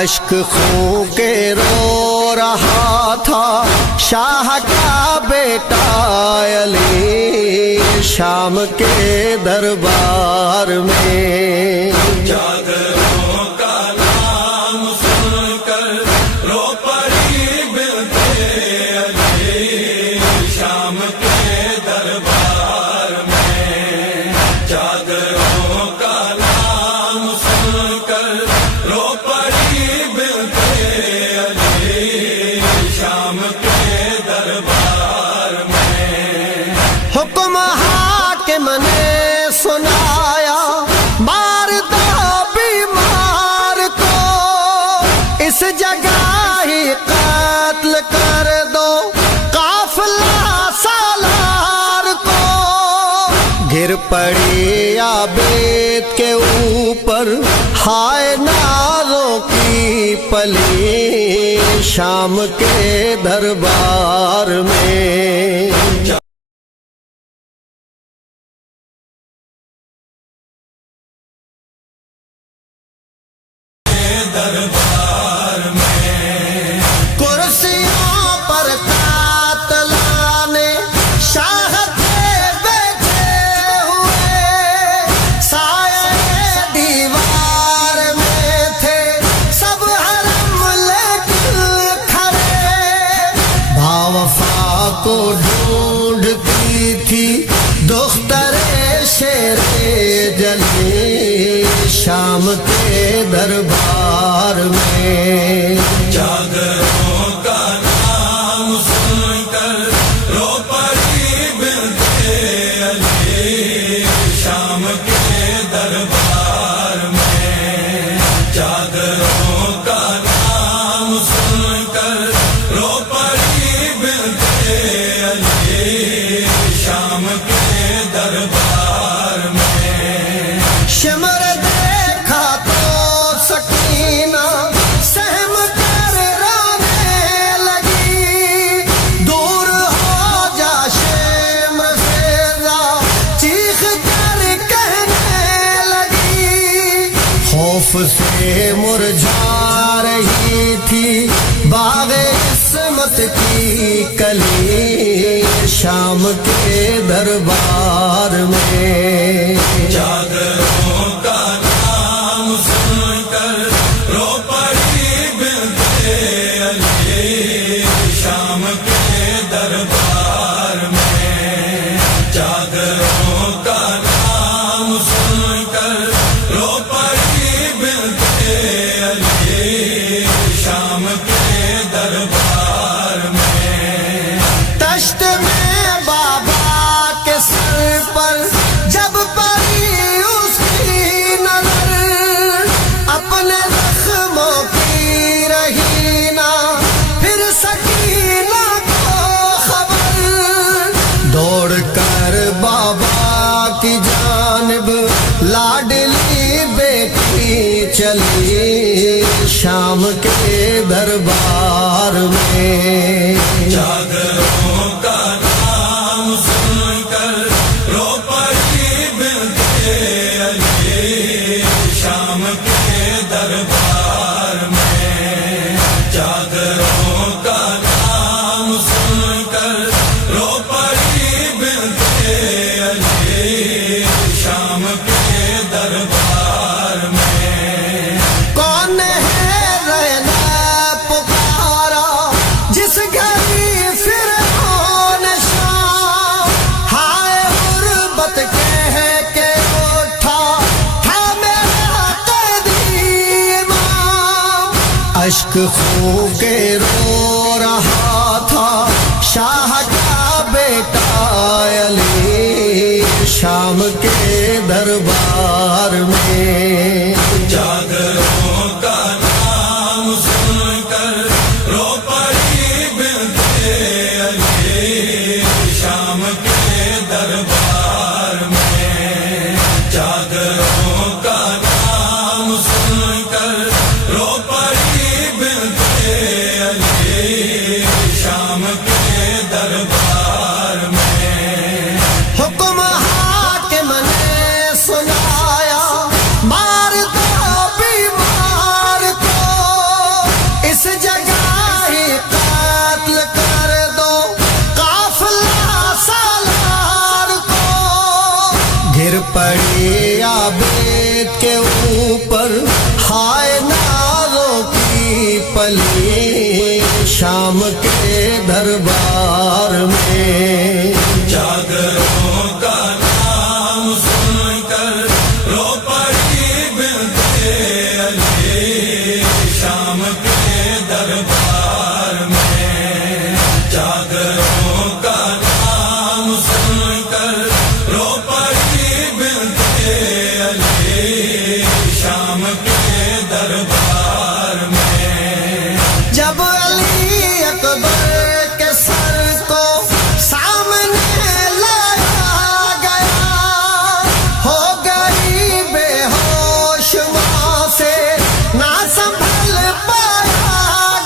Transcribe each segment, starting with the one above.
اشک خوں کے رو رہا تھا شاہ کا بیٹا علی شام کے دربار میں، چادروں کا نام سن کر رو پڑی بنتے علی شام کے دربار میں، چادروں کا نام سن کر رو پڑی بنتے علی شام کے دربار میں۔ حکم حاکم نے سنایا مار دو بیمار کو، اس جگہ ہی قتل کر دو قافلہ سالار کو۔ گر پڑی عابد کے اوپر ہائے نازوں کی پلی شام کے دربار میں۔ دربار میں کرسیوں پر قاتلان شاہ تھے بیٹھے ہوئے، سایہ دیوار میں تھے سب حرم لیکن کھڑے، باوفا کو ڈھونڈتی تھی دختر شیر جلی شام کے دربار میں۔ چادروں کا نام سن کر رو پڑی بنتے علی شام کے دربار میں، چادروں کا نام سن کر رو پڑی بنتے علی شام کے دربار میں۔ شمر دیکھا تو سکینہ سہم کر رونے لگی، دور ہو جا شمر فیضا چیخ کر کہنے لگی، خوف سے مرجھا رہی تھی باغ عصمت کی کلی شام کے دربار میں۔ چادروں کا نام سن کر رو پڑی بنتے علی شام کے دربار میں، چادروں کا نام سن کر رو پڑی بنتے علی شام کے دربار میں۔ تشت میں بابا کے سر پر جب پڑی اس کی نظر، اپنے زخموں کی رہی نہ پھر سکینہ کو خبر، دوڑ کر بابا کی جانب لاڈلی بیٹی چلی شام کے دربار میں۔ چادروں کا نام سن کر رو پڑی بنتے علی شام کے دربار میں، چادروں کا نام سن کر رو پڑی بنتے علی شام کے دربار میں۔ کون ہے رینا پکارا جس گھڑی فرعون شام، ہائے غربت کہہ کے اٹھا تھا میرا قیدی امام، اشک خوں کے رو رہا تھا شاہ کا بیٹا علی شام کے دربار میں۔ چادروں کا نام سن کر رو پڑی بنتے علی شام کے دربار میں، چادروں کا نام سن کر رو پڑی بنتے علی شام کے دربار میں۔ حکم حاکم نے سنایا مار دو بیمار کو، شام کے دربار میں جاگروں کا نام سن کر رو پڑی بنتے علی شام کے دربار میں جاگروں کا نام سن کر رو پڑی بنتے علی شام کے دربار میں جب علی اکبر کے سر کو سامنے لایا گیا ہو گئی بے ہوش ماں سے نہ سنبھل پایا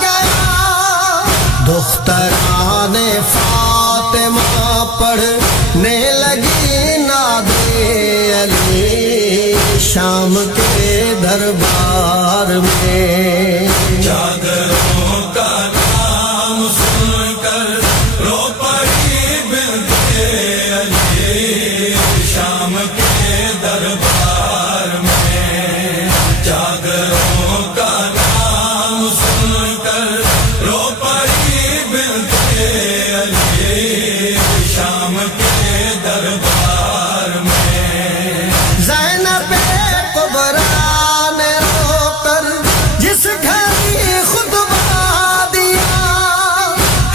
گیا دختران فاطمہ پڑھنے لگی ناد علی شام کے دربار میں جاگروں کا نام سن کر رو پڑی بنتے علی شام کے دربار میں جاگروں کا نام سن کر رو پڑی بنتے علی شام کے دربار میں زینب کبریٰ نے رو کر جس گھر خطبہ دیا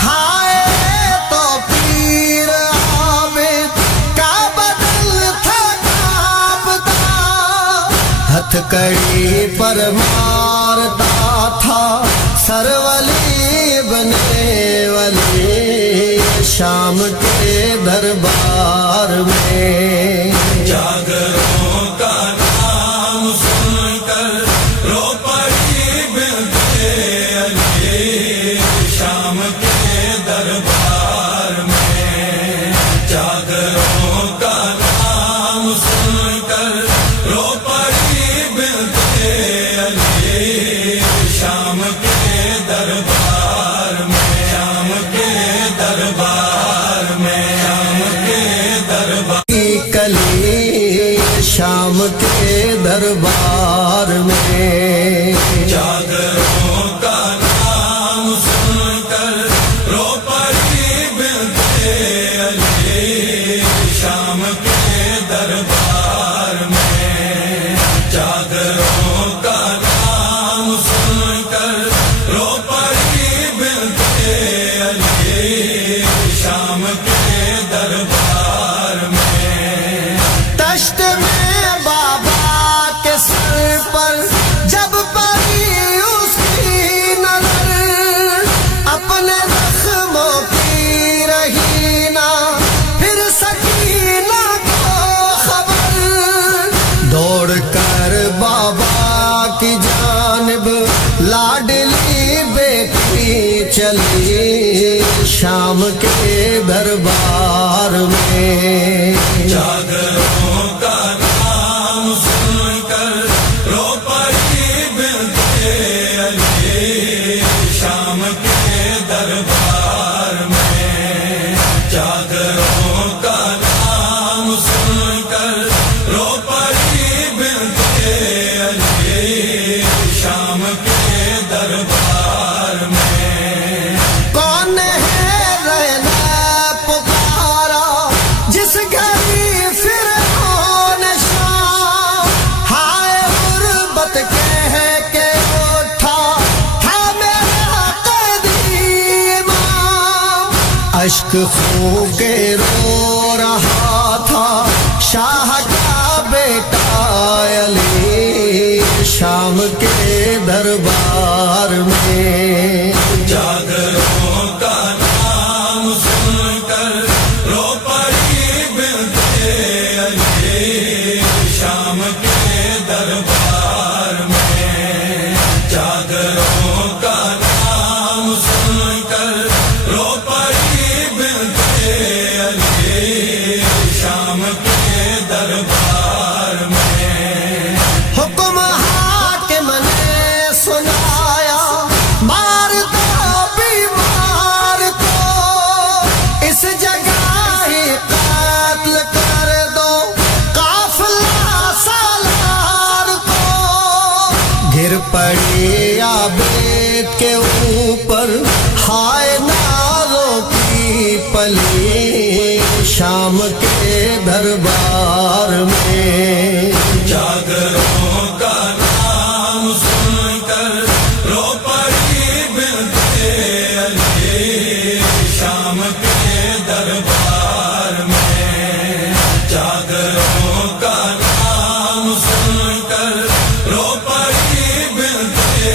ہائے تو پیر عابد کا بدل تھا کانپتا ہتھ کڑی پر مارتا تھا سر ولی بنے ولی شام کے دربار میں جاگروں کا نام سن کر رو پڑی بنتے علی شام کے دربار میں جاگروں کا نام سن کر رو پڑی بنتے علی شام کے دربار میں شام کے دربار میں شام کے دربار کلی شام کے دربار میں جاگروں کا نام سن کر رو پڑی بنتے علی شام کے دربار میں جاگروں کا نام سن کر رو پڑی بنتے علی شام کے دربار میں تشت میں بابا کے سر پر جب پڑی اس کی نظر اپنے زخموں کی رہی نہ پھر سکینہ کو خبر دوڑ کر بابا کی جانب لاڈلی بیٹی چلی شام کے دربار میں جاگروں کا نام سن کر رو پڑی بنتے علی شام کے دربار میں جاگروں کا نام سن کر رو پڑی بنتے علی شام کے دربار میں کون ہے رہنا پکارا جس گھر فرعون شام ہائے غربت کہہ کے اٹھا تھا میرا قیدی امام اشک خون کے رو رہا تھا شاہ کا بیٹا علی شام کے دربار میں جاگروں کا نام سن کر رو پڑی بنتے علی شام کے دربار میں جاگروں کا نام سن کر رو پڑی بنتے علی شام کے دربار میں حکم حاکم نے سنا پلی شام کے دربار میں، جاگروں کا نام سن کر رو پڑی بنتے علی شام کے دربار میں، جاگروں کا نام سن کر رو پڑی بنتے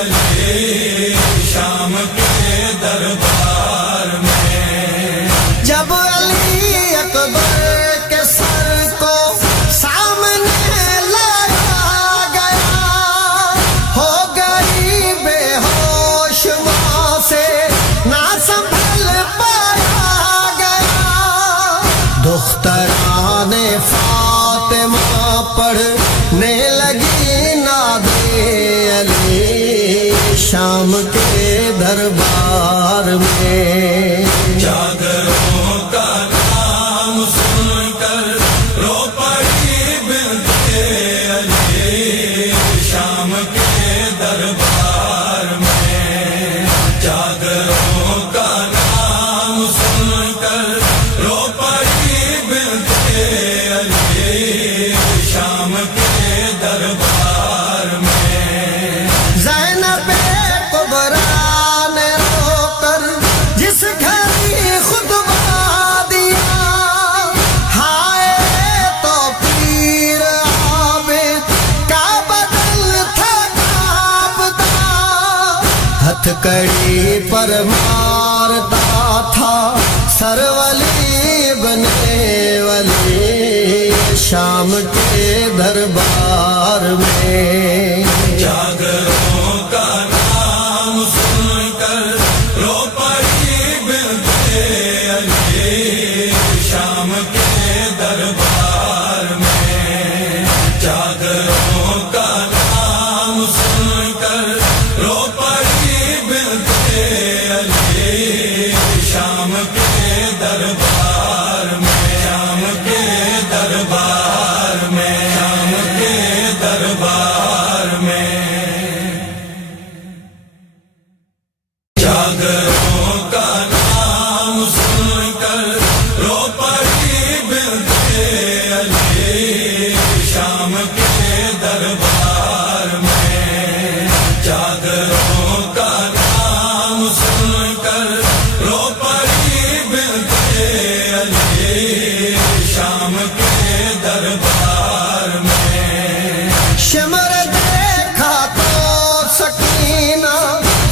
علی شام کے دربار میں۔ جب علی اکبر کے سر کو سامنے لایا گیا، ہو گئی بے ہوش وہاں سے نہ سنبھل پایا گیا، دختران فاطمہ پڑھنے لگی ناد علی شام کے دربار میں، جاگروں کا نام سن کر رو پڑی بنتے علی شام کے دربار میں، جاگروں کا نام سن کر رو پڑی بنتے علی شام کے دربار میں۔ زینب کبریٰ نے رو کر جس گھر خطبہ دیا، ہائے تو پیر عابد کا بدن تھا کانپتا، ہتھ کڑی پر مارتا تھا سر ولی بنے ولی شام کے دربار میں، جاگروں کا نام سن کر رو پڑی بنتے علی شام کے دربار میں، جاگروں کا نام سن کر رو پڑی بنتے علی شام کے دربار میں، شام کے دربار میں، شام کے دربار میں۔ جاگروں کا نام سن کر رو پڑی بنتے علی شام کے دربار میں، جاگروں کا نام سن کر رو پڑی بنتے علی شام کے دربار میں۔ شمر دیکھا تو سکینہ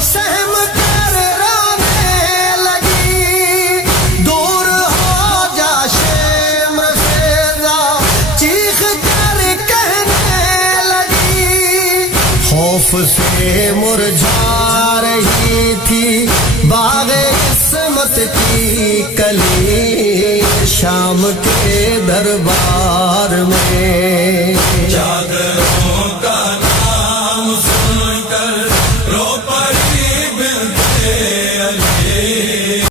سہم کر رونے لگی، دور ہو جا شمر سے چیخ کر کہنے لگی، خوف سے مرجھا رہی تھی باغ عصمت کی کلی شام کے دربار میں، جاگروں